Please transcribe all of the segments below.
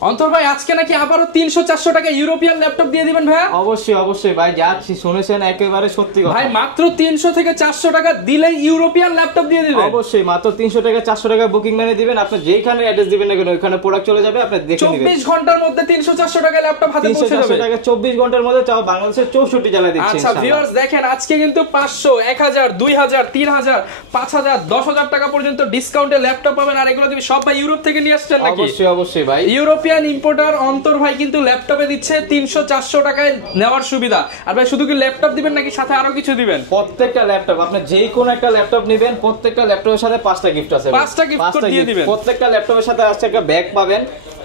অন্তর ভাই আজকে নাকি আবারও 300-400 টাকা ইউরোপিয়ান ল্যাপটপ দিয়ে দিবেন ভাই? অবশ্যই অবশ্যই ভাই, যা শুনেছেন একেবারে সত্যি কথা ভাই। মাত্র 300 থেকে 400 টাকা দিলেই ইউরোপিয়ান ল্যাপটপ দিয়ে দিবেন? অবশ্যই মাত্র 300 টাকা 400 টাকা বুকিং মানে দিবেন, আপনি যেখানে অ্যাড্রেস দিবেন না কেন ওখানে প্রোডাক্ট চলে যাবে, আপনি দেখে নেবেন। 24 ঘন্টার মধ্যে 300-400 টাকা ল্যাপটপ হাতে পৌঁছে যাবে। 300 টাকা 24 ঘন্টার মধ্যে চাও বাংলাদেশের 64 জেলায় দিচ্ছি ইনশাআল্লাহ। আচ্ছা ভিউয়ার্স দেখেন আজকে কিন্তু 500, 1000, 2000, 3000, 5000, 10000 টাকা পর্যন্ত ডিসকাউন্টে ল্যাপটপ পাবেন। আর এগুলো তুমি সব ভাই ইউরোপ থেকে নিয়ে আসছেন নাকি? অবশ্যই অবশ্যই ভাই, ইউরোপিয়ান ইম্পোর্টার অন্তর ভাই কিন্তু ল্যাপটপে দিচ্ছে 300-400 টাকায় নেওয়ার সুবিধা। আর ভাই শুধু কি ল্যাপটপ দিবেন নাকি সাথে আরো কিছু দিবেন? প্রত্যেকটা ল্যাপটপ আপনি যে কোনো একটা ল্যাপটপ নেবেন, প্রত্যেকটা ল্যাপটপের সাথে 5টা গিফট আছে। 5টা গিফট দিয়ে দিবেন। প্রত্যেকটা ল্যাপটপের সাথে আছে একটা ব্যাগ পাবেন,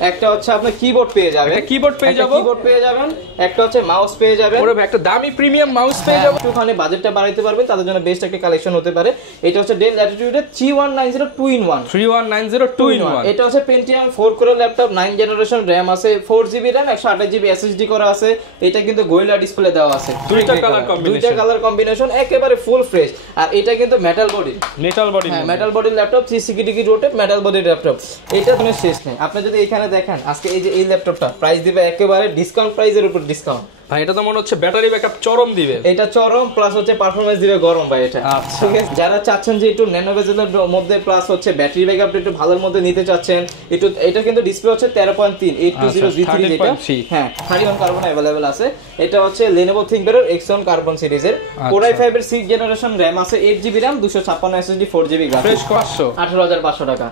একটা হচ্ছে আপনি কিবোর্ড পেয়ে যাবেন, কিবোর্ড পেয়ে যাবেন, একটা হচ্ছে মাউস পেয়ে যাবেন। ওরে ভাই একটা দামি প্রিমিয়াম মাউস পেয়ে যাবেন। একটুখানি বাজেটটা বাড়াইতে পারবেন তাদের জন্য বেস্ট একটা কালেকশন হতে পারে। এটা হচ্ছে ডেল ল্যাটিটিউডের 3190 2-in-1 3190 এটা হচ্ছে পেন্টিয়াম 4 কোরের ল্যাপটপ, 9 জেনারেশন র‍্যাম আছে, 4GB র‍্যাম, 128GB SSD করা আছে। এটা কিন্তু গোরিলা ডিসপ্লে দেওয়া আছে, দুইটা কালার কম্বিনেশন একেবারে ফুল ফ্রেশ। আর এটা কিন্তু মেটাল বডি, হ্যাঁ মেটাল বডির ল্যাপটপ, 360 ডিগ্রি রোটেট মেটাল বডির ল্যাপটপ। এটা কোনো শেষ নেই। আপনি যদি এখানে দেখেন আজকে এই যে এই ল্যাপটপটা প্রাইস দিবে একেবারে ডিসকাউন্ট প্রাইসের উপর ডিসকাউন্ট ভাই। এটা তো মনে হচ্ছে ব্যাটারি ব্যাকআপ চরম দিবে। এটা চরম প্লাস হচ্ছে পারফরম্যান্স দিবে গরম ভাই এটা। ঠিক আছে, যারা চাচ্ছেন যে একটু ন্যানো বেজেলের মধ্যে প্লাস হচ্ছে ব্যাটারি ব্যাকআপটা একটু ভালোর মধ্যে নিতে চাচ্ছেন, একটু এটা কিন্তু ডিসপ্লে হচ্ছে 13.3 820G3 যেটা, হ্যাঁ 31 কার্বন अवेलेबल আছে। এটা হচ্ছে Lenovo ThinkPad X1 কার্বন সিরিজের, Core i5 এর 6 জেনারেশন র‍্যাম আছে, 8GB RAM, 256 SSD, 4GB graphics, 18500 টাকা।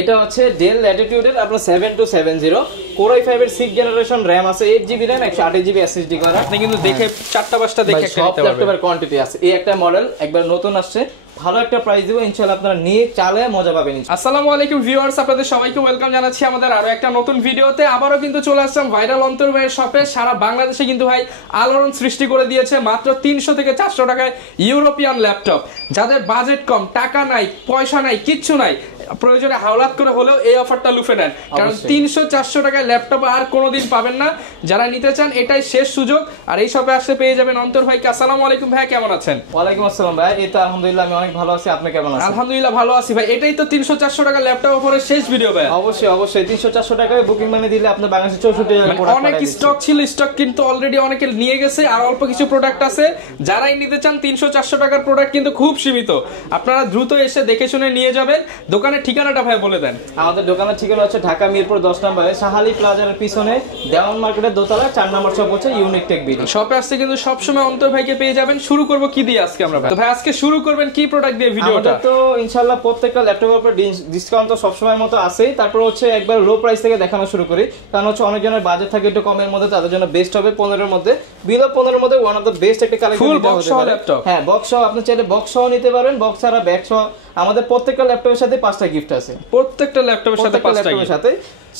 এটা হচ্ছে ডেল ল্যাটিটিউডের আপনার 7270 Core i5 এর 6 জেনারেশন র‍্যাম আছে, 8GB র‍্যাম, 128GB SSD করা। আপনি কিন্তু দেখে 4টা 5টা দেখে একটা নিতে পারবেন। ল্যাপটপের কোয়ান্টিটি আছে। এই একটা মডেল একবার নতুন আসছে, ভালো একটা প্রাইস দিব ইনশাআল্লাহ, আপনারা নিয়ে চালে মজা পাবেন। আসসালামু আলাইকুম ভিউয়ার্স, আপনাদের সবাইকে ওয়েলকাম জানাচ্ছি আমাদের আরো একটা নতুন ভিডিওতে। আবারো কিন্তু চলে আসলাম ভাইরাল অন্তর ভাইয়ের শপে। সারা বাংলাদেশে কিন্তু ভাই আলোড়ন সৃষ্টি করে দিয়েছে মাত্র 300 থেকে 400 টাকায় ইউরোপিয়ান ল্যাপটপ। যাদের বাজেট কম, টাকা নাই, পয়সা নাই, কিচ্ছু নাই, প্রয়োজনে হাওলাত করে হলেও এই অফারটা লুফে নেন, কারণ 300-400 টাকায় ল্যাপটপ আর কোনোদিন পাবেন না। যারা নিতে চান এটাই শেষ সুযোগ। আর এই শপে আসলে পেয়ে যাবেন অন্তর ভাইকে। আসসালামু আলাইকুম ভাই, কেমন আছেন? ওয়ালাইকুম আসসালাম ভাই, এই তো আলহামদুলিল্লাহ আমি অনেক ভালো আছি, আপনি কেমন আছেন? আলহামদুলিল্লাহ ভালো আছি ভাই। এটাই তো 300-400 টাকা ল্যাপটপ অফারের শেষ ভিডিও ভাই। অবশ্যই অবশ্যই 300-400 টাকায় বুকিং মানে দিলে আপনি বাংলাদেশে 64 জেলায় প্রোডাক্ট অনেক স্টক ছিল, স্টক কিন্তু অলরেডি অনেকে নিয়ে গেছে, আর অল্প কিছু প্রোডাক্ট আছে। যারাই নিতে চান 300-400 টাকার প্রোডাক্ট কিন্তু খুব সীমিত, আপনারা দ্রুত এসে দেখে শুনে নিয়ে যাবেন। দোকানের ঠিকানাটা ভাই বলে দেন। আমাদের দোকানের ঠিকানা হচ্ছে ঢাকা মিরপুর 10 নম্বরে সাহালি প্লাজার পিছনে দেওয়ান মার্কেটের দোতলা 4 নম্বর শপ হচ্ছে ইউনিক টেক বিডি। শপে আসছে কিন্তু সবসময় অন্তর ভাইকে পেয়ে যাবেন। শুরু করব কি দিয়ে আজকে আমরা ভাই? তো ভাই আজকে শুরু করবেন কি প্রোডাক্ট দিয়ে ভিডিওটা? তো ইনশাআল্লাহ প্রত্যেকটা ল্যাপটপের উপর ডিসকাউন্ট তো সবসময় মতো আছেই। তারপর হচ্ছে একবার লো প্রাইস থেকে দেখানো শুরু করি, কারণ হচ্ছে অনেকজনের বাজেট থাকে একটু কমের মধ্যে, তাদের জন্য বেস্ট হবে 15 এর মধ্যে, বিলো 15 এর মধ্যে ওয়ান অফ দ্য বেস্ট একটা কালেকশন ফুল বক্স সহ ল্যাপটপ। হ্যাঁ বক্স সহ, আপনি চাইলে বক্স সহ নিতে পারেন, বক্স ছাড়া ব্যাগ সহ। আমাদের প্রত্যেকটা ল্যাপটপের সাথে 5টা গিফট আছে, প্রত্যেকটা ল্যাপটপের সাথে 5টা গিফট সাথে।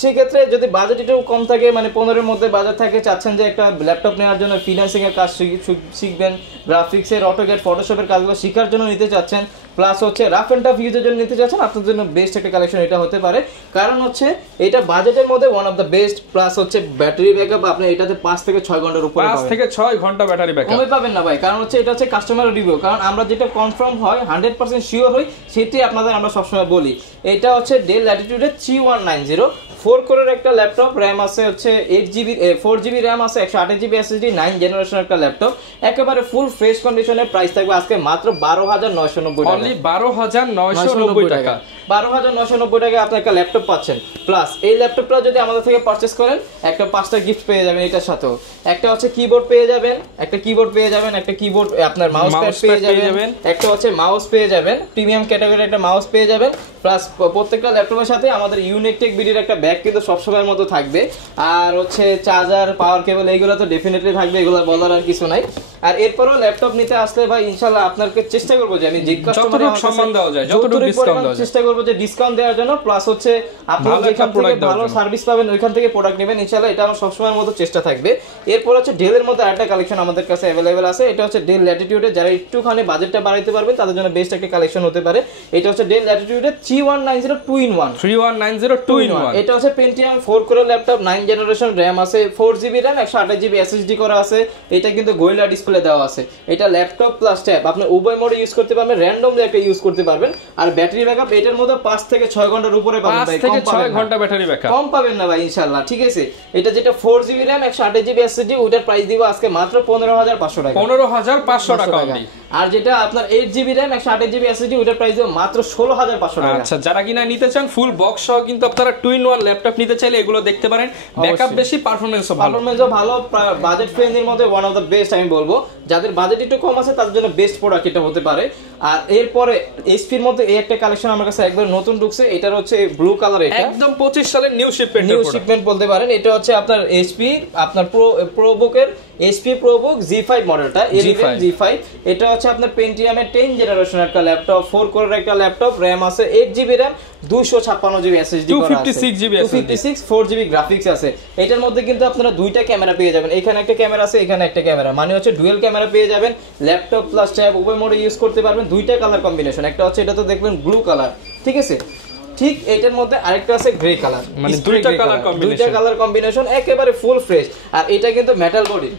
সেক্ষেত্রে যদি বাজেট একটু কম থাকে, মানে 15 এর মধ্যে বাজেট থাকে, চাচ্ছেন যে একটা ল্যাপটপ নেওয়ার জন্য ফ্রিল্যান্সিং এর কাজ শিখবেন, গ্রাফিক্সের, অটোক্যাড, ফটোশপের কাজগুলো শেখার জন্য নিতে চাচ্ছেন, প্লাস হচ্ছে রাফ এন্ড টাফ ইউজের জন্য নিতে চাচ্ছেন, আপনার জন্য বেস্ট একটা কালেকশন এটা হতে পারে। কারণ হচ্ছে এটা বাজেটের মধ্যে one of the best, plus হচ্ছে ব্যাটারি ব্যাকআপ আপনি এটাতে 5 থেকে 6 ঘন্টার উপরে পাবেন। 5 থেকে 6 ঘন্টা ব্যাটারি ব্যাকআপ কমে পাবেন না ভাই, কারণ হচ্ছে এটা হচ্ছে কাস্টমার রিভিউ, কারণ আমরা যেটা কনফার্ম হয় 100% শিওর হই সেটাই আপনাদের আমরা সবসময় বলি। এটা হচ্ছে ডেল ল্যাটিটিউডের 3190 4 কোরের একটা ল্যাপটপ, র‍্যাম আছে হচ্ছে 8GB 4GB র‍্যাম আছে, 128GB SSD, 9 জেনারেশন একটা ল্যাপটপ, একেবারে ফুল ফ্রেশ কন্ডিশনে। প্রাইস থাকবে আজকে মাত্র 12990 টাকা, অনলি 12990 টাকা। 12990 টাকা আপনি একটা ল্যাপটপ পাচ্ছেন। প্লাস এই ল্যাপটপটা যদি আমাদের থেকে পারচেজ করেন একটা 5টা গিফট পেয়ে যাবেন এটার সাথেও। একটা হচ্ছে কিবোর্ড পেয়ে যাবেন, একটা কিবোর্ড আপনার মাউস প্যাড পেয়ে যাবেন, একটা হচ্ছে মাউস পেয়ে যাবেন, প্রিমিয়াম ক্যাটাগরির একটা মাউস পেয়ে যাবেন। প্লাস প্রত্যেকটা ল্যাপটপের সাথে আমাদের ইউনিক টেক বিডির একটা ব্যাগ কিন্তু সবসময়ের মতো থাকবে। আর হচ্ছে চার্জার, পাওয়ার কেবল, এইগুলো তো ডেফিনেটলি থাকবে, এগুলো বলার আর কিছু নাই। আর এরপরও ল্যাপটপ নিতে আসলে ভাই ইনশাআল্লাহ আপনাকে চেষ্টা করব যে আমি যে কাস্টমারের সম্মান দেওয়া যায় যতটুকু ডিসকাউন্ট দেওয়া যায় চেষ্টা করব যে ডিসকাউন্ট দেওয়ার জন্য। প্লাস হচ্ছে আপনি যেখান থেকে ভালো সার্ভিস পাবেন ওইখান থেকে প্রোডাক্ট নেবেন ইনশাআল্লাহ, এটা আমার সবসময়ের মতো চেষ্টা থাকবে। এরপর হচ্ছে ডেলের মধ্যে আরেকটা কালেকশন আমাদের কাছে अवेलेबल আছে, এটা হচ্ছে ডেল ল্যাটিটিউডে। যারা একটুখানি বাজেটটা বাড়াইতে পারবেন তাদের জন্য বেস্ট একটা কালেকশন হতে পারে। এটা হচ্ছে ডেল ল্যাটিটিউডে 3190 2-in-1 এটা হচ্ছে পেন্টিয়াম 4 কোরের ল্যাপটপ, 9 জেনারেশন র‍্যাম আছে, 4GB র‍্যাম, 128GB SSD করা আছে। এটা কিন্তু গোরিলা ডিসপ্লে ডিসপ্লে দেওয়া আছে। এটা ল্যাপটপ প্লাস ট্যাব, আপনি উভয় মোডে ইউজ করতে পারবেন, র্যান্ডমলি একটা ইউজ করতে পারবেন। আর ব্যাটারি ব্যাকআপ এটার মধ্যে 5 থেকে 6 ঘন্টার উপরে পাবেন ভাই, 5 থেকে 6 ঘন্টা ব্যাটারি ব্যাকআপ, কম পাবেন না ভাই ইনশাআল্লাহ। ঠিক আছে, এটা যেটা 4GB RAM 128GB SSD, ওটার প্রাইস দিব আজকে মাত্র 15500 টাকা, 15500 টাকা অনলি। আর যেটা আপনার 8GB RAM 128GB SSD, ওটার প্রাইস দিব মাত্র 16500 টাকা। আচ্ছা, যারা কিনা নিতে চান ফুল বক্স সহ কিন্তু আপনারা 2-in-1 ল্যাপটপ নিতে চাইলে এগুলো দেখতে পারেন। ব্যাকআপ বেশি, পারফরম্যান্সও ভালো, বাজেট ফ্রেন্ডলির মধ্যে ওয়ান অফ দ্য বেস্ট আমি বলবো। যাদের বাজেট একটু কম আছে তাদের জন্য বেস্ট প্রোডাক্ট এটা হতে পারে। আর এরপরে এইচপির মধ্যে এই একটা কালেকশন আমার কাছে একবার নতুন ঢুকছে, এটার হচ্ছে ব্লু কালার, এটা একদম 25 সালের নিউ শিপমেন্ট বলতে পারেন। এটা হচ্ছে আপনার এইচপি আপনার প্রোবুকের এইচপি প্রোবুক G5 মডেলটা, G5। এটা হচ্ছে আপনার পেন্টিয়ামের 10 জেনারেশন একটা ল্যাপটপ, 4 কোরের একটা ল্যাপটপ, RAM আছে 8GB RAM, 256GB SSD, 256 4GB graphics আছে। এটার মধ্যে কিন্তু আপনারা দুইটা ক্যামেরা পেয়ে যাবেন, এখানে একটা ক্যামেরা আছে, এখানে একটা ক্যামেরা, মানে হচ্ছে ডুয়াল ক্যামেরা পেয়ে যাবেন। ল্যাপটপ প্লাস ট্যাব উভয় মোডে ইউজ করতে পারবেন। দুইটা কালার কম্বিনেশন, একটা হচ্ছে এটা তো দেখবেন ব্লু কালার, ঠিক আছে, ঠিক এটার মধ্যে আরেকটা আছে গ্রে কালার, মানে দুইটা কালার কম্বিনেশন একেবারে ফুল ফ্রেশ। আর এটা কিন্তু মেটাল বডি,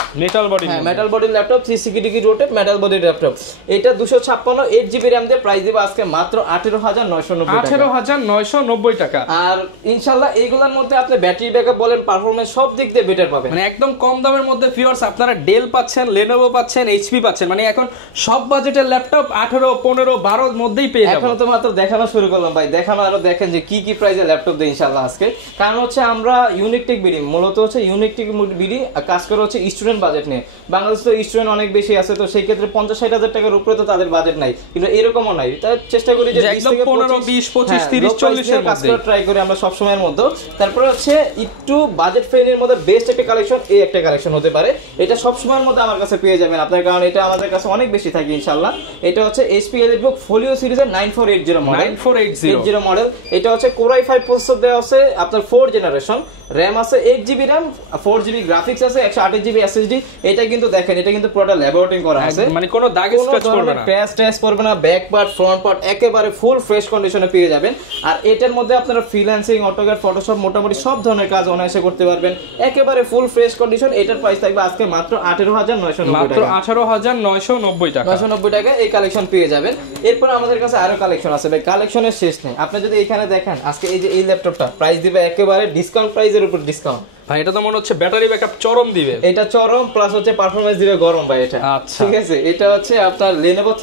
হ্যাঁ মেটাল বডির ল্যাপটপ, 360 ডিগ্রি রোটেট মেটাল বডির ল্যাপটপ। এটা 256 8GB RAM দিয়ে প্রাইস দিব আজকে মাত্র 18990 টাকা। আর ইনশাআল্লাহ এইগুলোর মধ্যে আপনি ব্যাটারি ব্যাকআপ বলেন, পারফরম্যান্স সব দিক দিয়ে বেটার পাবেন। মানে একদম কম দামের মধ্যে ভিউয়ার্স আপনারা ডেল পাচ্ছেন, লেনোভো পাচ্ছেন, এইচপি পাচ্ছেন, মানে এখন সব বাজেটের ল্যাপটপ 18 15 12 এর মধ্যেই পেয়ে যাবেন। এখন তো মাত্র দেখানো শুরু করলাম ভাই, দেখানো আরো দেখেন যে কি কি প্রাইসে ল্যাপটপ দেই ইনশাআল্লাহ আজকে। কারণ হচ্ছে আমরা ইউনিক টেক বিডি, মূলত হচ্ছে ইউনিক টেক বিডি কাজ করে হচ্ছে স্টুডেন্ট বাজেট নিয়ে। বাংলাদেশে তো স্টুডেন্ট অনেক বেশি আছে, তো সেই ক্ষেত্রে 50-60 হাজার টাকার উপরে তো তাদের বাজেট নাই, কিন্তু এরকমও নাই। তাই চেষ্টা করি যে 20 থেকে 15 20 25 30 40 এর মধ্যে ট্রাই করি আমরা সব সময়ের মধ্যে। তারপরে হচ্ছে একটু বাজেট ফ্রেন্ডলির মধ্যে বেস্ট একটা কালেকশন, এই একটা কালেকশন হতে পারে। এটা সব সময়ের মধ্যে আমার কাছে পেয়ে যাবেন আপনার, কারণ এটা আমাদের কাছে অনেক বেশি থাকে ইনশাআল্লাহ। এটা হচ্ছে HP EliteBook Folio সিরিজের 9480 মডেল। এটা হচ্ছে Core i5 প্রসেসর দেওয়া আছে আপনার 4 জেনারেশন, RAM আছে 8GB RAM, 4GB গ্রাফিক্স আছে, 128GB SSD। এটা কিন্তু দেখেন, এটা কিন্তু পুরোটা ল্যাবরেটরি করা আছে, মানে কোনো দাগ স্ক্র্যাচ পড়বে না, ক্র্যাশ পড়বে না, ব্যাক পার্ট ফ্রন্ট পার্ট একেবারে ফুল ফ্রেশ কন্ডিশনে পেয়ে যাবেন। আর এটার মধ্যে আপনারা ফ্রিল্যান্সিং, অটোক্যাড, ফটোশপ মোটামুটি সব ধরনের কাজ অনায়াসে করতে পারবেন, একেবারে ফুল ফ্রেশ কন্ডিশন। এটার প্রাইস থাকবে আজকে মাত্র 18990 টাকা, মাত্র 18990 টাকা, 990 টাকা এই কালেকশন পেয়ে যাবেন। এরপর আমাদের কাছে আরো কালেকশন আছে ভাই, কালেকশনের শেষ নেই। আপনি যদি এখানে দেখেন আজকে এই যে এই ল্যাপটপটা প্রাইস দিবে একেবারে ডিসকাউন্ট প্রাইসের উপর ডিসকাউন্ট ভাই। এটা তো মনে হচ্ছে ব্যাটারি ব্যাকআপ চরম দিবে, এটা চরম প্লাস হচ্ছে পারফরম্যান্স দিবে গরম ভাই এটা। আচ্ছা ঠিক আছে, এটা হচ্ছে আপনার Lenovo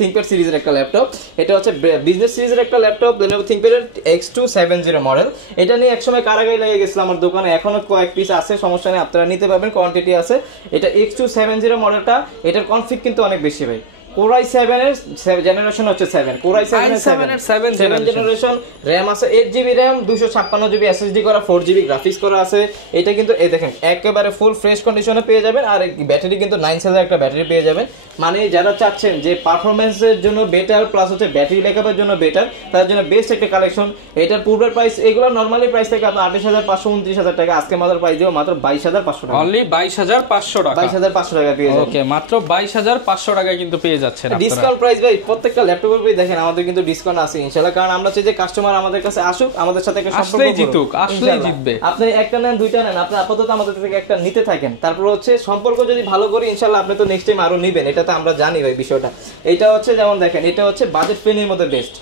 ThinkPad সিরিজের একটা ল্যাপটপ। এটা হচ্ছে বিজনেস সিরিজের একটা ল্যাপটপ, Lenovo ThinkPad এর X270 মডেল। এটা নিয়ে একসময় কারাগারি লেগে গেছিল আমার দোকানে, এখনো কয়েক পিস আছে, সমস্যা নেই, আপনারা নিতে পারবেন, কোয়ান্টিটি আছে। এটা X270 মডেলটা, এটার কনফিগ কিন্তু অনেক বেশি ভাই। Core i7 এর জেনারেশন হচ্ছে 7, Core i7 এর 7 জেনারেশন, RAM আছে 8GB RAM, 256GB SSD করা, 4GB গ্রাফিক্স করা আছে। এটা কিন্তু এই দেখেন একেবারে ফুল ফ্রেশ কন্ডিশনে পেয়ে যাবেন। আর ব্যাটারি কিন্তু 9000 একটা ব্যাটারি পেয়ে যাবেন। মানে যারা চাচ্ছেন যে পারফরম্যান্সের জন্য বেটার প্লাস হচ্ছে ব্যাটারি ব্যাকআপের জন্য বেটার, তার জন্য বেস্ট একটা কালেকশন। এটার পূর্বের প্রাইস, এগুলো নরমালি প্রাইস থেকে আপনার 28500 29000 টাকা, আজকে মাত্র প্রাইস দিব মাত্র 22500 টাকা, অনলি 22500 টাকা, 22500 টাকা পেয়ে যাবেন। ওকে, মাত্র 22500 টাকা কিন্তু পেয়ে যাচ্ছেন আপনারা। ডিসকাউন্ট প্রাইস ভাই, প্রত্যেকটা ল্যাপটপের উপরে দেখেন আমাদের কিন্তু ডিসকাউন্ট আছে ইনশাআল্লাহ, কারণ আমরা চাই যে কাস্টমার আমাদের কাছে আসুক, আমাদের সাথে একটা সম্পর্ক জিতুক, আসলেই জিতবে। আপনি একটা নেন, দুইটা নেন, আপনি আপাতত আমাদের থেকে একটা নিতে থাকেন, তারপর হচ্ছে সম্পর্ক যদি ভালো করি ইনশাআল্লাহ আপনি তো নেক্সট টাইম আরো নেবেন, এটা তো আমরা জানি ভাই বিষয়টা। এটা হচ্ছে যেমন দেখেন, এটা হচ্ছে বাজেট ফ্রেন্ডলির মধ্যে বেস্ট।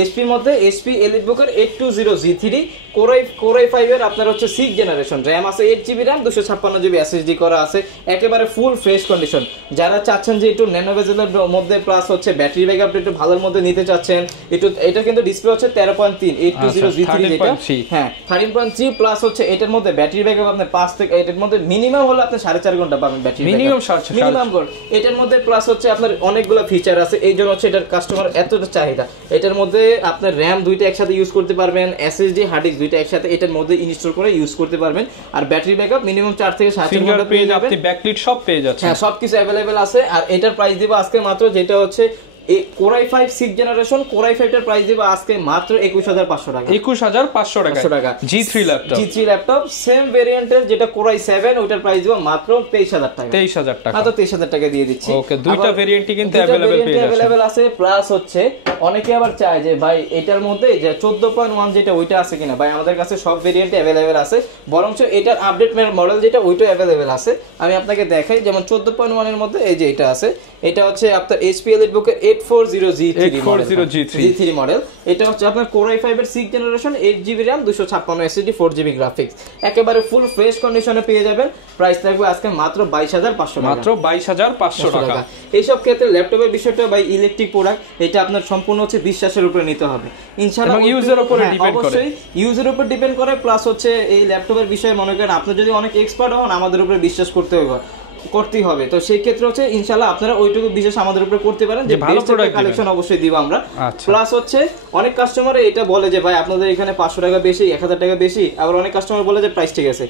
এইচপির মধ্যে HP EliteBook এর 820G3 Core i5 এর আপনার হচ্ছে 6 জেনারেশন, RAM আছে 8GB RAM, 256GB SSD করা আছে, একেবারে ফুল ফ্রেশ কন্ডিশন। যারা চাচ্ছেন যে একটু ন্যানো বেজেলের মধ্যে প্লাস হচ্ছে ব্যাটারি ব্যাকআপ একটু ভালোর মধ্যে নিতে চাচ্ছেন, একটু এটা কিন্তু ডিসপ্লে হচ্ছে 13.3 820G3 যেটা, হ্যাঁ 13.3 প্লাস হচ্ছে এটার মধ্যে ব্যাটারি ব্যাকআপ আপনি 5 থেকে, এটার মধ্যে মিনিমাম হলে আপনি 4.5 ঘন্টা পাবেন ব্যাটারি ব্যাকআপ, মিনিমাম গোল। এটার মধ্যে প্লাস হচ্ছে আপনার অনেকগুলো ফিচার আছে, এই জন্য হচ্ছে এটার কাস্টমার এতটা চাহিদা। এটার মধ্যে আপনার RAM দুইটা একসাথে ইউজ করতে পারবেন, SSD হার্ড ডিস্ক দুইটা একসাথে এটার মধ্যে ইনস্টল করে ইউজ করতে পারবেন। আর ব্যাটারি ব্যাকআপ মিনিমাম 4 থেকে 7 ঘন্টা পেয়ে যাবেন, আপনি ব্যাকলিট সব পেয়ে যাচ্ছেন, হ্যাঁ সবকিছু अवेलेबल আছে। আর এটার প্রাইস দিব আজকে মাত্র, যেটা হচ্ছে এই Core i5 6th generation Core i5 এর প্রাইস দিব আজকে মাত্র 21500 টাকা। 21500 টাকা G3 laptop. G3 laptop same ভেরিয়েন্টের যেটা Core i7 ওটার প্রাইস দিব মাত্র 23000 টাকা। 23000 টাকা, মাত্র 23000 টাকা দিয়ে দিচ্ছি। ওকে, দুইটা ভেরিয়েন্টই কিন্তু अवेलेबल আছে। প্লাস হচ্ছে অনেকে আবার চায় যে ভাই এটার মধ্যে যে 14.1 যেটা ওইটা আছে কিনা, ভাই আমাদের কাছে সব ভেরিয়েন্ট अवेलेबल আছে, বরঞ্চ এটার আপডেট মডেল যেটা ওইটা अवेलेबल আছে। আমি আপনাকে দেখাই, যেমন 14.1 এর মধ্যে এই যে এটা আছে, এটা হচ্ছে আপনার HP EliteBook এর 840G3 মডেল। এটা হচ্ছে আপনার Core i5 এর 6th generation 8GB RAM 256 SSD 4GB graphics, একেবারে ফুল ফ্রেশ কন্ডিশনে পেয়ে যাবেন। প্রাইস থাকবে আজকে মাত্র 22500 টাকা। মাত্র 22500 টাকা। এইসব ক্ষেত্রে ল্যাপটপের বিষয়টা ভাই ইলেকট্রিক প্রোডাক্ট, এটা আপনার সম্পূর্ণ হচ্ছে বিশ্বাসের উপরে নিতে হবে ইনশাআল্লাহ, এবং ইউজের উপরে ডিপেন্ড করে, অবশ্যই ইউজের উপর ডিপেন্ড করে। প্লাস হচ্ছে এই ল্যাপটপের বিষয়ে মনে করেন আপনি যদি অনেক এক্সপার্ট হন, আমাদের উপরে বিশ্বাস করতেই হবে। তো সেই ক্ষেত্রে হচ্ছে ইনশাআল্লাহ আপনারা ওইটুকু বিশেষ আমাদের উপরে করতে পারেন যে ভালো প্রোডাক্ট কালেকশন অবশ্যই দিব আমরা। প্লাস হচ্ছে অনেক কাস্টমার এটা বলে যে ভাই আপনাদের এখানে 500 টাকা বেশি, 1000 টাকা বেশি, আবার অনেক কাস্টমার বলে যে প্রাইস ঠিক আছে।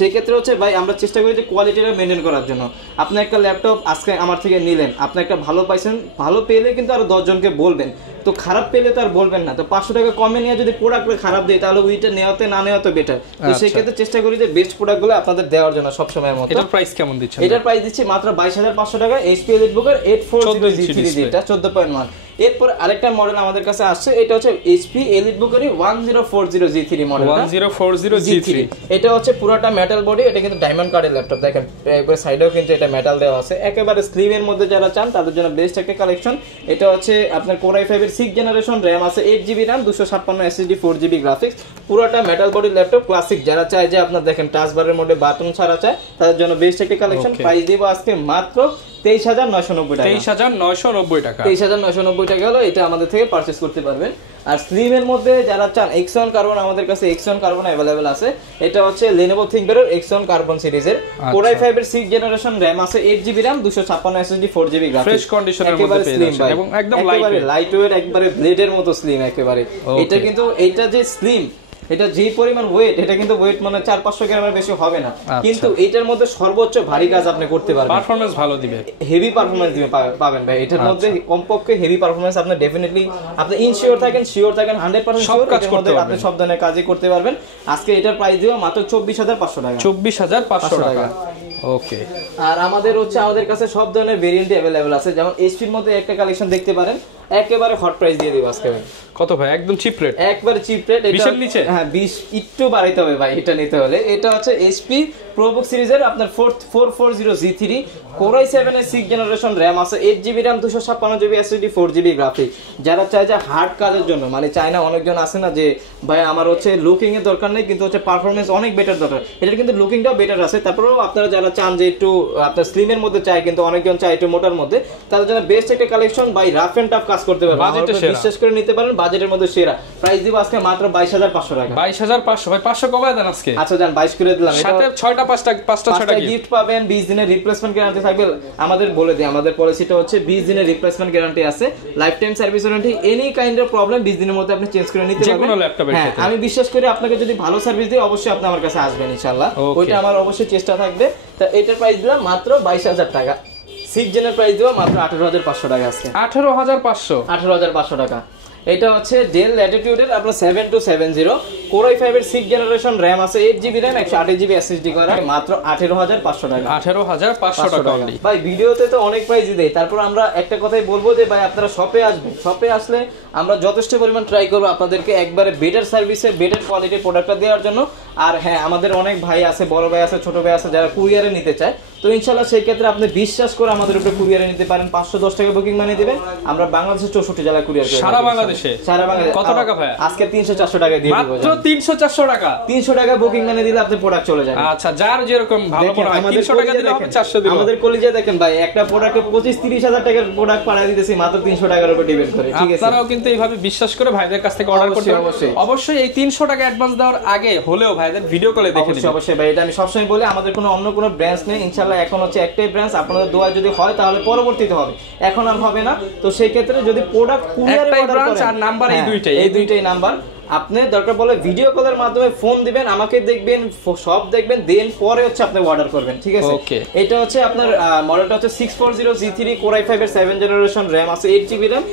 সেই ক্ষেত্রে হচ্ছে ভাই আমরা চেষ্টা করি যে কোয়ালিটিটা মেইনটেইন করার জন্য। আপনি একটা ল্যাপটপ আজকে আমার থেকে নিলেন, আপনি একটা ভালো পাইছেন, ভালো পেলে কিন্তু আরো 10 জনকে বলবেন, তো খারাপ পেলে তো আর বলবেন না। তো 500 টাকা কমে নিয়ে যদি প্রোডাক্ট খারাপ দেয়, তাহলে ওইটা নেওয়াতে না নেওয়া তো বেটার। তো সেই ক্ষেত্রে চেষ্টা করি যে বেস্ট প্রোডাক্টগুলো আপনাদের দেওয়ার জন্য সব সময়ের মতো। এটার প্রাইস কেমন দিচ্ছেন? এটার প্রাইস দিচ্ছি মাত্র 22500 টাকা। HP EliteBook এর 840G3 যেটা 14.1। এরপর আরেকটা মডেল আমাদের কাছে আসছে, এটা হচ্ছে HP EliteBook এর 1040G3 মডেল। 1040G3 এটা হচ্ছে পুরোটা মেটাল বডি, এটা কিন্তু ডায়মন্ড কাটের ল্যাপটপ। দেখেন একবার সাইডেও কিন্তু এটা মেটাল দেওয়া আছে, একেবারে স্লিম এর মধ্যে যারা চান তাদের জন্য বেস্ট একটা কালেকশন। এটা হচ্ছে আপনার Core i5 এর 6th জেনারেশন, RAM আছে 8GB RAM 256 SSD 4GB graphics, পুরোটা মেটাল বডি ল্যাপটপ। ক্লাসিক যারা চায় যে আপনার দেখেন টাচ বারের মধ্যে বাটন ছাড়া চায়, তাদের জন্য বেস্ট একটা কালেকশন। প্রাইস দিব আজকে মাত্র 23990 টাকা। 23990 টাকা। 23990 টাকা হলো, এটা আমাদের থেকে পারচেজ করতে পারবেন। আর স্লিম এর মধ্যে যারা চান Xeon Carbon, আমাদের কাছে Xeon Carbon अवेलेबल আছে। এটা হচ্ছে Lenovo ThinkPad এর Xeon Carbon সিরিজের Core i5 এর 6th জেনারেশন, RAM আছে 8GB RAM 256 SSD 4GB graphics, fresh কন্ডিশনের মধ্যে পেয়ে যাচ্ছেন এবং একদম লাইটওয়েট, একবারে ব্লেডের মতো স্লিম একেবারে। এটা কিন্তু এটা যে স্লিম, এটা যে পরিমাণ ওয়েট, এটা কিন্তু ওয়েট মানে 400-500 গ্রামের বেশি হবে না, কিন্তু এটার মধ্যে সর্বোচ্চ ভারী কাজ আপনি করতে পারবেন, পারফরম্যান্স ভালো দিবে, হেভি পারফরম্যান্স দিবে পাবেন ভাই। এটার মধ্যে কমপক্ষে হেভি পারফরম্যান্স আপনি ডেফিনেটলি আপনি শিওর থাকেন 100% শিওর এটার মধ্যে আপনি সব ধরনের কাজই করতে পারবেন। আজকে এটার প্রাইস দিব মাত্র 24500 টাকা। 24500 টাকা। ওকে। আর আমাদের কাছে সব ধরনের ভেরিয়েন্ট अवेलेबल আছে, যেমন HP এর মধ্যে একটা কালেকশন দেখতে পারেন, একেবারে হট প্রাইস দিয়ে দিব আজকে। কত ভাই? একদম চিপ রেট, একবারে চিপ রেট। এটা 20 এর নিচে? হ্যাঁ 20 একটু বাড়াইতে হবে ভাই এটা নিতে হলে। এটা হচ্ছে HP ProBook সিরিজের আপনার 440G3 Core i7 এর 6th জেনারেশন, RAM আছে 8GB RAM 256GB SSD 4GB graphics. যারা চায় যে হার্ড কাজের জন্য, মানে চায় না, অনেকজন আছে না যে ভাই আমার হচ্ছে লুকিং এর দরকার নেই কিন্তু হচ্ছে পারফরম্যান্স অনেক বেটার দরকার, এটার কিন্তু লুকিংটাও বেটার আছে। তারপরেও আপনারা যারা চান যে একটু আপনার স্লিমের মধ্যে চায়, কিন্তু অনেকজন চায় একটু মোটার মধ্যে, তাদের জন্য বেস্ট একটা কালেকশন। ভাই রাফ এন্ড টাফ কাজ করতে পারবেন, বিশ্বাস করে নিতে পারেন, বাজেটের মধ্যে সেরা। প্রাইস দিব আজকে মাত্র 22500 টাকা। 22500 ভাই, 500 কমায় দেন আজকে। আচ্ছা জান 22 করে দিলাম। সাথে 5টা গিফট পাবেন, 20 দিনের রিপ্লেসমেন্ট গ্যারান্টি থাকবে। আমাদের বলে দিই, আমাদের পলিসিটা হচ্ছে 20 দিনের রিপ্লেসমেন্ট গ্যারান্টি আছে, life time service warranty. Any kind of problem 20 দিনের মধ্যে আপনি চেঞ্জ করে নিতে পারবেন যে কোনো ল্যাপটপের ক্ষেত্রে। আমি বিশ্বাস করি আপনাকে যদি ভালো সার্ভিস দিই, অবশ্যই আপনি আমার কাছে আসবেন ইনশাআল্লাহ, ওইটা আমার অবশ্যই চেষ্টা থাকবে। তো এটার প্রাইস দিলাম মাত্র 22000 টাকা। 6 জেনের প্রাইস দিব মাত্র 18500 টাকা আজকে। 18500 টাকা। এটা হচ্ছে ডেল ল্যাটিটিউড এর আপনার 7270 Core i5 এর 6th জেনারেশন, RAM আছে 8GB RAM 128GB SSD করা, মাত্র 18500 টাকা। 18500 টাকা অনলি। ভাই ভিডিওতে তো অনেক প্রাইসই দেই, তারপর আমরা একটা কথাই বলবো যে ভাই আপনারা শপে আসবেন, শপে আসলে আমরা যথেষ্ট পরিমাণ ট্রাই করব আপনাদেরকে একবারে বেটার সার্ভিসে বেটার কোয়ালিটির প্রোডাক্টটা দেওয়ার জন্য। আর হ্যাঁ, আমাদের অনেক ভাই আছে, বড় ভাই আছে, ছোট ভাই আছে, যারা কুরিয়ারে নিতে চায়, তো ইনশাআল্লাহ সেই ক্ষেত্রে আপনি বিশ্বাস করে আমাদের উপরে কুরিয়ারে নিতে পারেন। 510 টাকা বুকিং মানি দিবেন, আমরা বাংলাদেশের 64 জেলায় কুরিয়ার করি। সারা বাংলাদেশে? সারা বাংলাদেশে। কত টাকা ভাই? আজকে 300-400 টাকা দিয়ে দিব। মাত্র 300-400 টাকা। 300 টাকা বুকিং মানি দিলে আপনি প্রোডাক্ট চলে যাবে। আচ্ছা, যার যেরকম ভালো মনে হয় 300 টাকা দিলে হবে, 400 দিলে। আমাদের কলিজা দেখেন ভাই, একটা প্রোডাক্টে 25-30 হাজার টাকার প্রোডাক্ট পাঠিয়ে দিতেছি মাত্র 300 টাকার উপর ডিপেন্ড করে। ঠিক আছে, আপনারাও কিন্তু এইভাবে বিশ্বাস করে ভাইদের কাছ থেকে অর্ডার করতে পারেন। অবশ্যই এই 300 টাকা অ্যাডভান্স দেওয়ার আগে হলেও ভাইদের ভিডিও কলে দেখে নিন। অবশ্যই ভাই, এটা আমি সবসময় বলি, আমাদের কোনো অন্য কোনো ব্রাঞ্চ নেই ইনশাআল্লাহ। এখন হচ্ছে একটাই ব্রাঞ্চ, আপনাদের দোয়া যদি হয় তাহলে পরবর্তীতে হবে, এখন আর হবে না। তো সেই ক্ষেত্রে যদি প্রোডাক্ট কুরিয়ারে অর্ডার করেন, আর নাম্বার এই দুইটাই নাম্বার। আপনি দরকার পড়লে ভিডিও কলের মাধ্যমে ফোন দিবেন, আমাকে দেখবেন, সব দেখবেন, দেন পরে হচ্ছে আপনি অর্ডার করবেন, ঠিক আছে? এটা হচ্ছে আপনার মডেলটা হচ্ছে 640G3 Core i5 এর 7th জেনারেশন, র‍্যাম আছে 8GB RAM,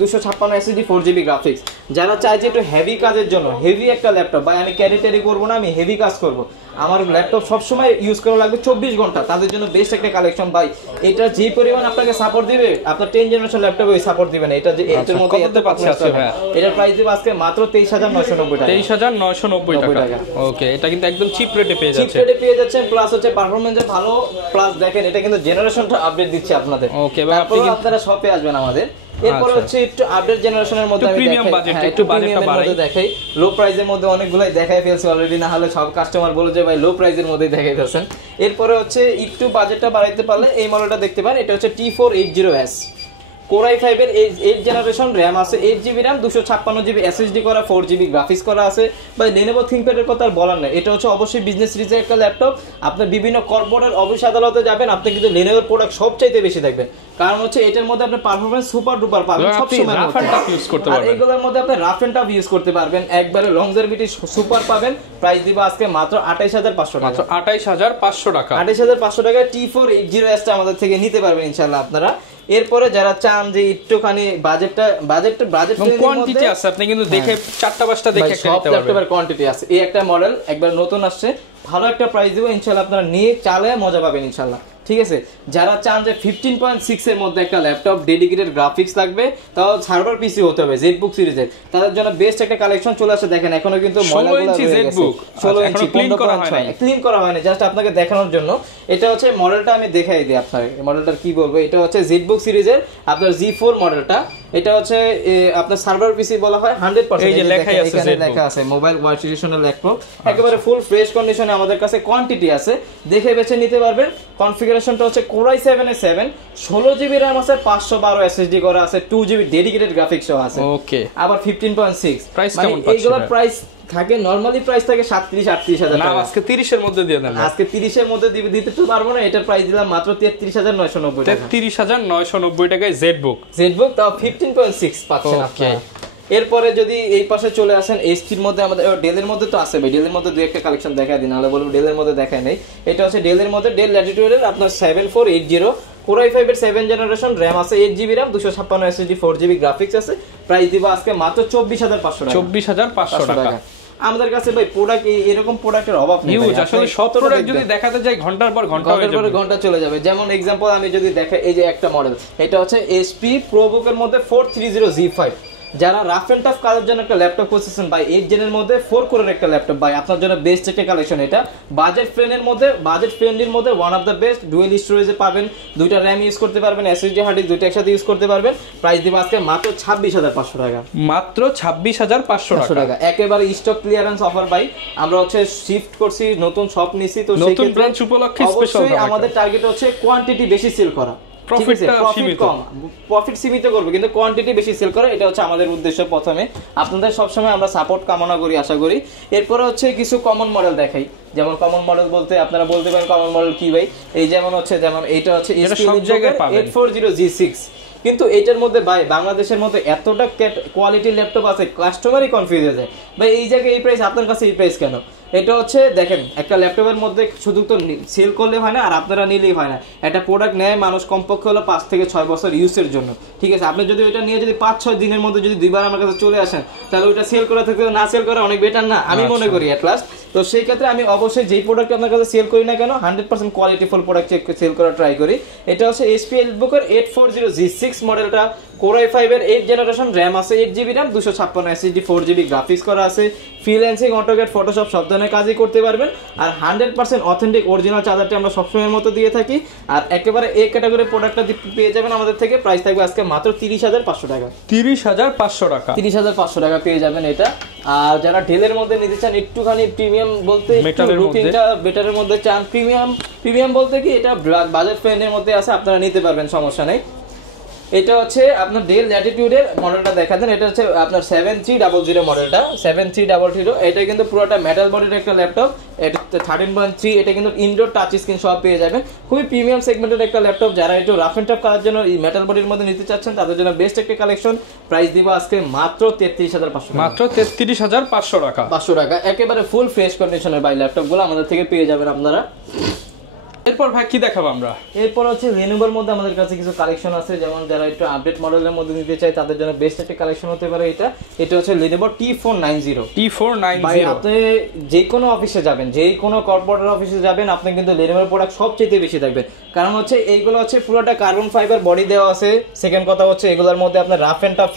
256 SSD, 4GB graphics. যারা চায় যে একটু হেভি কাজের জন্য, হেভি একটা ল্যাপটপ, ভাই আমি ক্যারি করবো না, আমি হেভি কাজ করব, আমার ল্যাপটপ সবসময় ইউজ করা লাগবে 24 ঘন্টা, তাদের জন্য বেস্ট একটা কালেকশন ভাই। এটা যে পরিমাণ আপনাকে সাপোর্ট দিবে, আপনার 10 জেনারেশন ল্যাপটপ ওই সাপোর্ট দিবে না। এটা যে এর মধ্যে এত পাচ্ছে ভাই, এটার প্রাইস দিব আজকে মাত্র 23,990 টাকা। 23,990 টাকা। ওকে, এটা কিন্তু একদম চিপ রেটে পেয়ে যাচ্ছে। চিপ রেটে পেয়ে যাচ্ছেন, প্লাস হচ্ছে পারফরম্যান্স ভালো, প্লাস দেখেন এটা কিন্তু জেনারেশনটা আপডেট দিচ্ছে আপনাদের। ওকে, তারপর আপনারা শপে আসবেন আমাদের। এরপর হচ্ছে একটু আপডেট জেনারেশনের মধ্যে আমি দেখাই, একটু প্রিমিয়ামের মধ্যে দেখাই, লো প্রাইসের মধ্যে অনেকগুলাই দেখাই ফেলছি অলরেডি, না হলে সব কাস্টমার বলে যে ভাই লো প্রাইসের মধ্যে দেখাইতেছেন। এরপরে হচ্ছে একটু বাজেটটা বাড়াইতে পারলে এই মডেলটা দেখতে পারেন, এটা হচ্ছে T480S Core i5 এর 8th জেনারেশন, র‍্যাম আছে 8GB র‍্যাম, 256GB SSD করা, 4GB গ্রাফিক্স করা আছে। ভাই Lenovo ThinkPad এর কথা আর বলার নাই, এটা হচ্ছে অবশ্যই বিজনেস সিরিজের একটা ল্যাপটপ। আপনি বিভিন্ন কর্পোরেট অফিস আদালতে যাবেন, আপনি কিন্তু Lenovo এর প্রোডাক্ট সবচাইতে বেশি দেখবেন, কারণ হচ্ছে এটার মধ্যে আপনি পারফরম্যান্স সুপার ডুপার পাবেন সব সময়, রাফ এন্ড টাফ ইউজ করতে পারবেন। আর এগুলোর মধ্যে আপনি রাফ এন্ড টাফ ইউজ করতে পারবেন, একবারে লংজারভিটি সুপার পাবেন। প্রাইস দিব আজকে মাত্র 28,500 টাকা। মাত্র 28,500 টাকা। 28,500 টাকা T480S টা আমাদের থেকে নিতে পারবেন ইনশাআল্লাহ আপনারা। এরপরে যারা চান যে একটুখানি বাজেট কোয়ান্টিটি আছে, আপনি কিন্তু দেখে 4টা-5টা দেখে একটা নিতে পারবেন, ল্যাপটপের কোয়ান্টিটি আছে। এই একটা মডেল একবার নতুন আসছে, ভালো একটা প্রাইস দিব ইনশাআল্লাহ, আপনারা নিয়ে চালায় মজা পাবেন ইনশাআল্লাহ, ঠিক আছে? যারা চান যে 15.6 এর মধ্যে একটা ল্যাপটপ, ডেডিকেটেড গ্রাফিক্স লাগবে, তাও সার্ভার পিসি হতে হবে ZBook সিরিজের, তাদের জন্য বেস্ট একটা কালেকশন চলে আসে। দেখেন এখনো কিন্তু 16 ইঞ্চি ZBook, 16 ইঞ্চি ক্লিন করা হয়নি, জাস্ট আপনাকে দেখানোর জন্য। এটা হচ্ছে মডেলটা আমি দেখাই দিই আপনাকে, মডেলটার কি বলবো, এটা হচ্ছে ZBook সিরিজের আপনার G4 মডেলটা। এটা হচ্ছে আপনার সার্ভার পিসি বলা হয় 100%, এই যে এখানে লেখা আছে মোবাইল ওয়ার্কস্টেশনাল ল্যাপটপ, একেবারে ফুল ফ্রেশ কন্ডিশনে আমাদের কাছে কোয়ান্টিটি আছে, দেখে বেছে নিতে পারবেন। কনফিগারেশনটা হচ্ছে Core i7 এর 7, 16GB RAM আছে, 512 SSD করা আছে, 2GB ডেডিকেটেড গ্রাফিক্স সহ আছে। ওকে, আবার 15.6 প্রাইস কেমন পাচ্ছেন? এইগুলোর প্রাইস থাকে নরমালি প্রাইস থাকে 37-38,000 টাকা। আজকে 30 এর মধ্যে দিয়ে দেন। আজকে 30 এর মধ্যে দিতে তো পারবো না, এটার প্রাইস দিলাম মাত্র 33,990 টাকা। 33,990 টাকায় ZBook তাও 15.6 পাচ্ছেন আপনারা। এরপরে যদি এই পাশে চলে আসেন, এইচপির মধ্যে আমাদের ডেলের মধ্যে তো আছে ভাই, ডেলের মধ্যে দুই একটা কালেকশন দেখায় দিন, নাহলে বলবো ডেলের মধ্যে দেখায় নেই। এটা হচ্ছে ডেলের মধ্যে ডেল ল্যাটিটিউডের আপনার 7480 Core i5 এর 7th জেনারেশন, র‍্যাম আছে 8GB RAM, 256 SSD, 4GB graphics আছে। প্রাইস দিব আজকে মাত্র 24,500 টাকা। 24,500 টাকা। আমাদের কাছে ভাই প্রোডাক্ট এরকম প্রোডাক্টের অভাব নেই ভাই, আসলে সব প্রোডাক্ট যদি দেখাতে যাই ঘন্টার পর ঘন্টা চলে যাবে। যেমন एग्जांपल আমি যদি দেখাই, এই যে একটা মডেল, এটা হচ্ছে HP ProBook এর মধ্যে 430G5। যারা রাফ এন্ড টাফ কাজের জন্য একটা ল্যাপটপ খুঁজছেন ভাই, 8 জেনের মধ্যে 4 কোরের একটা ল্যাপটপ ভাই, আপনার জন্য বেস্ট একটা কালেকশন। এটা বাজেট ফ্রেন্ডলির মধ্যে one of the best. Dual স্টোরেজে পাবেন, দুইটা র‍্যাম ইউজ করতে পারবেন, SSD হার্ড ডিস্ক দুইটা একসাথে ইউজ করতে পারবেন। প্রাইস দিব আজকে মাত্র 26,500 টাকা। মাত্র 26,500 টাকা। একেবারে স্টক ক্লিয়ারেন্স অফার ভাই। আমরা হচ্ছে শিফট করছি, নতুন শপ নিছি, তো সেই নতুন ব্রাঞ্চ উপলক্ষে স্পেশাল আমাদের টার্গেট হচ্ছে কোয়ান্টিটি বেশি সেল করা, প্রফিট সীমিত করবে কিন্তু কোয়ান্টিটি বেশি সেল করে, এটা হচ্ছে আমাদের উদ্দেশ্য। প্রথমে আপনাদের সবসময় আমরা সাপোর্ট কামনা করি, আশা করি। এরপরে হচ্ছে কিছু কমন মডেল দেখাই, যেমন কমন মডেল বলতে আপনারা বলতে পারেন কমন মডেল কি ভাই, এই যেমন এইটা হচ্ছে 840G6, কিন্তু এটার মধ্যে ভাই বাংলাদেশের মধ্যে এতটা কোয়ালিটি ল্যাপটপ আছে, কাস্টমারই কনফিউজ হয়ে যায় ভাই এই জায়গায় এই প্রাইস, আপনার কাছে এই প্রাইস কেন। এটা হচ্ছে দেখেন, একটা ল্যাপটপের মধ্যে শুধু তো সেল করলে হয় না, আর আপনারা নিলেই হয় না। একটা প্রোডাক্ট নেয় মানুষ কমপক্ষে হলো 5 থেকে 6 বছর ইউজের জন্য, ঠিক আছে? আপনি যদি ওইটা নিয়ে যদি 5-6 দিনের মধ্যে যদি দুইবার আমার কাছে চলে আসেন, তাহলে ওইটা সেল করা থেকে না সেল করা অনেক বেটার না, আমি মনে করি এট লাস্ট। তো সেই ক্ষেত্রে আমি অবশ্যই যেই প্রোডাক্ট আপনার কাছে সেল করি না কেন, 100% কোয়ালিটিফুল প্রোডাক্ট সেল করা ট্রাই করি। এটা হচ্ছে HP EliteBook এর 840G6 মডেলটা, Core i5 এর 8th জেনারেশন, র‍্যাম আছে 8GB RAM, 256 SSD, 4GB graphics করা আছে। ফ্রিল্যান্সিং, অটোক্যাড, ফটোশপ সব ধরনের কাজই করতে পারবেন। আর 100% অথেন্টিক অরিজিনাল চার্জারটি আমরা সবসময়ের মতো দিয়ে থাকি। আর একেবারে এই ক্যাটাগরি প্রোডাক্টটা পেয়ে যাবেন আমাদের থেকে। প্রাইস থাকবে আজকে মাত্র 30,500 টাকা। 30,500 টাকা, 30,500 টাকা পেয়ে যাবেন এটা। আর যারা ডেলের মধ্যে নিতে চান, একটুখানি প্রিমিয়াম বলতে লুকিংটা বেটারের মধ্যে চান, প্রিমিয়াম বলতে কি এটা বাজেট ফ্রেন্ডের মধ্যে আছে, আপনারা নিতে পারবেন, সমস্যা নেই। এটা হচ্ছে আপনার ডেল ল্যাটিটিউডের মডেলটা দেখা দেন, এটা হচ্ছে আপনার 7300 মডেলটা, 7300। এটা কিন্তু পুরোটা মেটাল বডির একটা ল্যাপটপ, এটা 13.3, এটা কিন্তু ইনডোর টাচ স্ক্রিন সব পেয়ে যাবেন। খুবই প্রিমিয়াম সেগমেন্টের একটা ল্যাপটপ, যারা একটু রাফ এন্ড টাফ করার জন্য এই মেটাল বডির মধ্যে নিতে চাচ্ছেন তাদের জন্য বেস্ট একটা কালেকশন। প্রাইস দিব আজকে মাত্র 33500 টাকা, মাত্র 33500 টাকা, 500 টাকা। একেবারে ফুল ফ্রেশ কন্ডিশনের ভাই ল্যাপটপগুলো আমাদের থেকে পেয়ে যাবেন আপনারা। এরপর ভাই কি দেখাবো আমরা? এরপর হচ্ছে লেনোভোর মধ্যে আমাদের কাছে কিছু কালেকশন আছে, যেমন যারা একটু আপডেট মডেলের মধ্যে নিতে চায় তাদের জন্য বেস্ট একটা কালেকশন হতে পারে এটা। এটা হচ্ছে লেনোভো T490। ভাই আপনি যে কোনো অফিসে যাবেন, যে কোনো কর্পোরেট অফিসে যাবেন, আপনি কিন্তু লেনোভোর প্রোডাক্ট সবচেয়ে বেশি থাকবে, কারণ হচ্ছে এইগুলো হচ্ছে পুরোটা কার্বন ফাইবার বডি দেওয়া আছে। সেকেন্ড কথা হচ্ছে এগুলোর মধ্যে আপনার রাফ এন্ড টাফ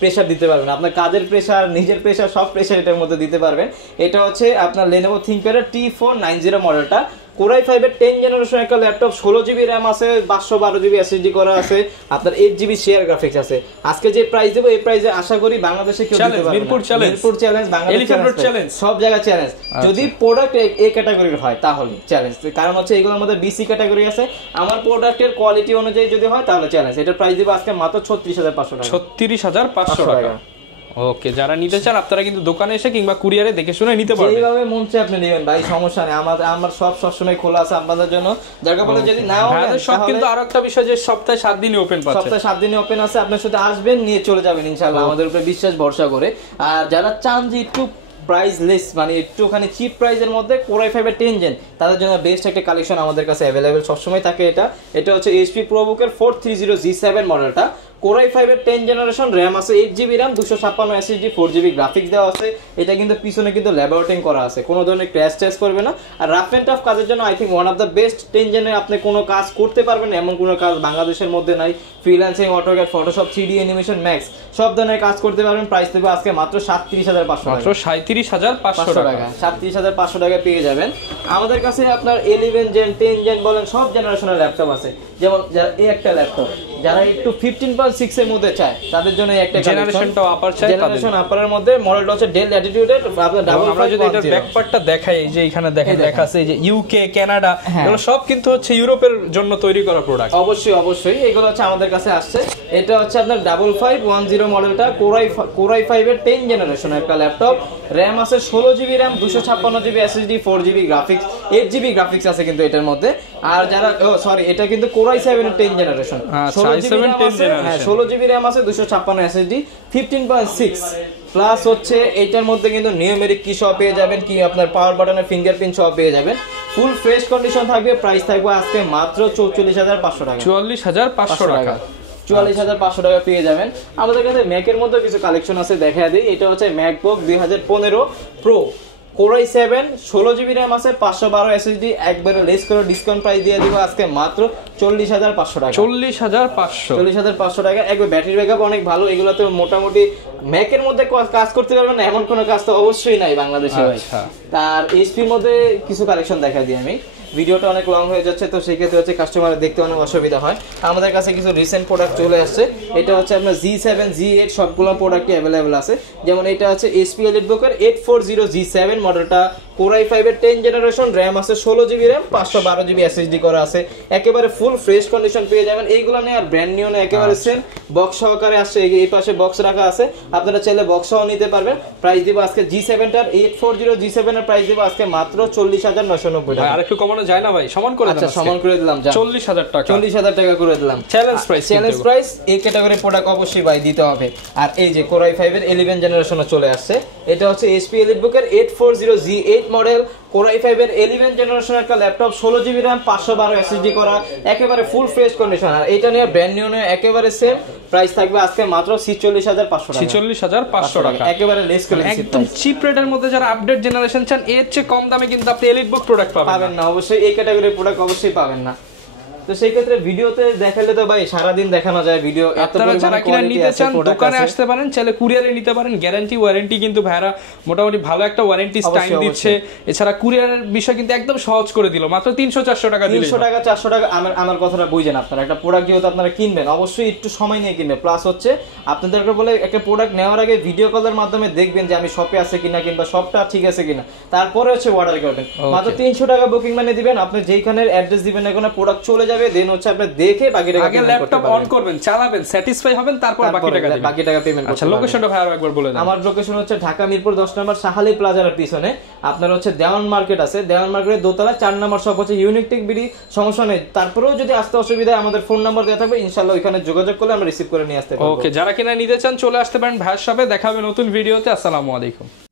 প্রেসার দিতে পারবেন, আপনার কাজের প্রেসার, নিজের প্রেসার, সব প্রেসার এটার মধ্যে দিতে পারবেন। এটা হচ্ছে আপনার লেনোভো থিংকপ্যাড T490 মডেলটা, কোরাই 5-এর 10 জেনারেশন একটা ল্যাপটপ, 16GB র্যাম আছে, 512GB SSD করা আছে, আপনার 8GB শেয়ার গ্রাফিক্স আছে। আজকে যে প্রাইস দেব এই প্রাইসে আশা করি বাংলাদেশে কেউ দিতে পারবে না। মিরপুর চ্যালেঞ্জ, বাংলাদেশ চ্যালেঞ্জ, সব জায়গায় চ্যালেঞ্জ। যদি প্রোডাক্ট এই ক্যাটাগরির হয় তাহলে চ্যালেঞ্জ, কারণ হচ্ছে এগুলোর মধ্যে BC ক্যাটাগরি আছে। আমার প্রোডাক্টের কোয়ালিটি অনুযায়ী যদি হয় তাহলে চ্যালেঞ্জ। এটার প্রাইস দেব আজকে মাত্র 36500 টাকা, 36500 টাকা। ওকে, যারা নিতে চান আপনারা কিন্তু দোকানে এসে কিংবা কুরিয়ারে দেখে শুনে নিতে পারবেন, যেভাবে মন চায় আপনি নেবেন ভাই, সমস্যা নেই। আমার সব সময় খোলা আছে আপনাদের জন্য। দরকার পড়লে যদি নাও ভাই সব, কিন্তু আরো একটা বিষয় যে সপ্তাহে 7 দিনই ওপেন পাচ্ছেন, সপ্তাহে 7 দিনই ওপেন আছে। আপনার সাথে আসবেন, নিয়ে চলে যাবেন ইনশাআল্লাহ, আমাদের উপরে বিশ্বাস ভরসা করে। আর যারা চান যে একটু প্রাইসলেস, মানে একটুখানি চিপ প্রাইসের মধ্যে কোরাই 5-এর 10 জেন, তাদের জন্য বেস্ট একটা কালেকশন আমাদের কাছে অ্যাভেলেবেল সবসময় থাকে। এটা হচ্ছে HP ProBook-এর 430G7 মডেলটা, কোরাই 5-এর 10 জেনারেশন, র্যাম আছে 8GB RAM, 256 SSD, 4GB graphics দেওয়া আছে। এটা কিন্তু পিছনে কিন্তু ল্যাবরেটরিং করা আছে, কোনো ধরনের ক্র্যাশ টেস্ট করবে না। আর রাফ এন্ড টাফ কাজের জন্য I think one of the best. 10 জেনে আপনি কোনো কাজ করতে পারবেন এমন কোনো কাজ বাংলাদেশের মধ্যে নাই। Freelancing, AutoCAD, Photoshop, 3D animation, max সব ধরনের কাজ করতে পারবেন। প্রাইস দেবে আজকে মাত্র 37500 টাকা, মাত্র 37500 টাকা, 37500 টাকা পেয়ে যাবেন। আমাদের কাছে আপনার 11 জেন, 10 জেন বলেন, সব জেনারেশনের ল্যাপটপ আছে। যেমন যারা এই একটা ল্যাপটপ, যারা একটু 15.6 এর মধ্যে চায় তাদের জন্য একটা জেনারেশনটা আপার চাই, জেনারেশন আপারের মধ্যে মডেলটা হচ্ছে ডেল ল্যাটিটিউডের আপনার ডাবল। আমরা যদি এটার ব্যাক পার্টটা দেখাই, এই যে এখানে দেখেন লেখা আছে এই যে ইউকে, কানাডা, এগুলো সব কিন্তু হচ্ছে ইউরোপের জন্য তৈরি করা প্রোডাক্ট। অবশ্যই এগুলো হচ্ছে আমাদের কাছে আসছে। এটা হচ্ছে আপনার 5510 মডেলটা, কোরাই 5-এর 10 জেনারেশন একটা ল্যাপটপ, র্যাম আছে 16GB RAM, 256GB SSD, 4GB graphics, 8GB graphics আছে কিন্তু এটার মধ্যে। আর যারা এটা কিন্তু কোরাই 7-এর 10 জেনারেশন, 16GB র্যাম আছে, 256 SSD, 15.6 প্লাস হচ্ছে এইটার মধ্যে কিন্তু নিউমেরিক কি সব পেয়ে যাবেন, কি আপনার পাওয়ার বাটনের ফিঙ্গারপ্রিন্ট সব পেয়ে যাবেন। ফুল ফ্রেশ কন্ডিশন থাকবে। প্রাইস থাকবে আজকে মাত্র 44500 টাকা, 44500 টাকা, 44500 টাকা পেয়ে যাবেন। আমাদের কাছে ম্যাকের মধ্যে কিছু কালেকশন আছে, দেখা দিই। এটা হচ্ছে MacBook 2015 pro, core i 7, 16GB RAM আছে, 512 SSD, একবারে লেস করে ডিসকাউন্ট প্রাইস দিয়ে দিব আজকে মাত্র 40500 টাকা, 40500 টাকা। একবার ব্যাটারি ব্যাকআপ অনেক ভালো। এগুলোতে মোটামুটি ম্যাকের মধ্যে কাজ করতে পারবেন না এমন কোনো কাজ তো অবশ্যই নাই বাংলাদেশে ভাই। তার এইচপির মধ্যে কিছু কালেকশন দেখা দিই আমি, ভিডিওটা অনেক লং হয়ে যাচ্ছে, তো সেই ক্ষেত্রে হচ্ছে কাস্টমারের দেখতে অনেক অসুবিধা হয়। আমাদের কাছে কিছু রিসেন্ট প্রোডাক্ট চলে আসছে। এটা হচ্ছে আপনার G7, G8 সবগুলো প্রোডাক্টই অ্যাভেলেবেল আছে। যেমন এটা হচ্ছে HP EliteBook-এর 840G7 মডেলটা, কোরাই 5-এর 10 জেনারেশন, র্যাম আছে 16GB র্যাম, 512GB SSD করা আছে। একেবারে ফুল ফ্রেশ কন্ডিশন পেয়ে যাবেন। এইগুলো নিয়ে আর ব্র্যান্ড নিউ না, একেবারে সেম বক্স সহকারে আসছে। এই পাশে বক্স রাখা আছে, আপনারা চাইলে বক্স সহ নিতে পারবেন। প্রাইস দিব আজকে G7-টার 840G7 এর প্রাইস দিব আজকে মাত্র 40990 টাকা। আর একটু কমানো যায় না ভাই? সমান করে দিলাম, আচ্ছা সমান করে দিলাম, 40000 টাকা, 40000 টাকা করে দিলাম। চ্যালেঞ্জ প্রাইস এই ক্যাটাগরি প্রোডাক্ট অবশ্যই ভাই দিতে হবে। আর এই যে কোরাই 5-এর 11 জেনারেশনে চলে আসছে। এটা হচ্ছে HP EliteBook-এর 840G8 মডেল, কোরাই 5-এর 11 জেনারেশন একটা ল্যাপটপ, 16GB র্যাম, 512 SSD করা, একেবারে ফুল ফ্রেশ কন্ডিশন। আর এটা নিয়ে ব্র্যান্ড নিউ নিয়ে একেবারে সেম প্রাইস থাকবে আজকে মাত্র 46500 টাকা, 46500 টাকা, একেবারে লেস করে একদম চিপ রেটের মধ্যে। যারা আপডেট জেনারেশন চান, এর চেয়ে কম দামে কিন্তু আপনি এলিটবুক প্রোডাক্ট পাবেন না, অবশ্যই এই ক্যাটাগরির প্রোডাক্ট অবশ্যই পাবেন না। তো সেই ক্ষেত্রে ভিডিওতে দেখালে তো ভাই সারাদিন দেখানো যায় ভিডিও। আপনারা যারা কিনা নিতে চান দোকানে আসতে পারেন, চাইলে কুরিয়ারে নিতে পারেন। গ্যারান্টি ওয়ারেন্টি কিন্তু ভাইরা মোটামুটি ভালো একটা ওয়ারেন্টি টাইম দিচ্ছে। এছাড়া কুরিয়ারের বিষয় কিন্তু একদম সহজ করে দিল, মাত্র 300-400 টাকা দিলে, 300 টাকা 400 টাকা। আমার কথাটা বুঝেন, আপনারা একটা প্রোডাক্ট যেহেতু আপনারা কিনবেন অবশ্যই একটু সময় নিয়ে কিনবেন। প্লাস হচ্ছে আপনাদেরকে বলে একটা প্রোডাক্ট নেওয়ার আগে ভিডিও কলের মাধ্যমে দেখবেন যে আমি শপে আছে কিনা, কিংবা শপটা ঠিক আছে কিনা, তারপরে হচ্ছে অর্ডার করবেন। মাত্র 300 টাকা বুকিং মানে দিবেন। আপনি যেইখানের অ্যাড্রেস দিবেন না কোনো প্রোডাক্ট চলে যাবে যাবে, দেন হচ্ছে আপনি দেখে বাকি টাকা আগে ল্যাপটপ অন করবেন, চালাবেন, স্যাটিসফাই হবেন, তারপর বাকি টাকা দিবেন। বাকি টাকা পেমেন্ট করতে আচ্ছা, লোকেশনটা ভাই আরো একবার বলে দেন। আমার লোকেশন হচ্ছে ঢাকা মিরপুর 10 নম্বর শাহালি প্লাজার পিছনে। আপনার হচ্ছে দেওয়ান মার্কেট আছে, দেওয়ান মার্কেটের দোতলা 4 নম্বর শপ হচ্ছে ইউনিক টেক বিডি। সমস্যা নেই, তারপরেও যদি আসতে অসুবিধা হয় আমাদের ফোন নাম্বার দেওয়া থাকবে, ইনশাআল্লাহ ওখানে যোগাযোগ করলে আমরা রিসিভ করে নিয়ে আসতে পারবো। ওকে, যারা কিনা নিতে চান চলে আসতে পারেন ভাইয়ের শপে। দেখা হবে নতুন ভিডিওতে। আসসালামু আলাইকুম।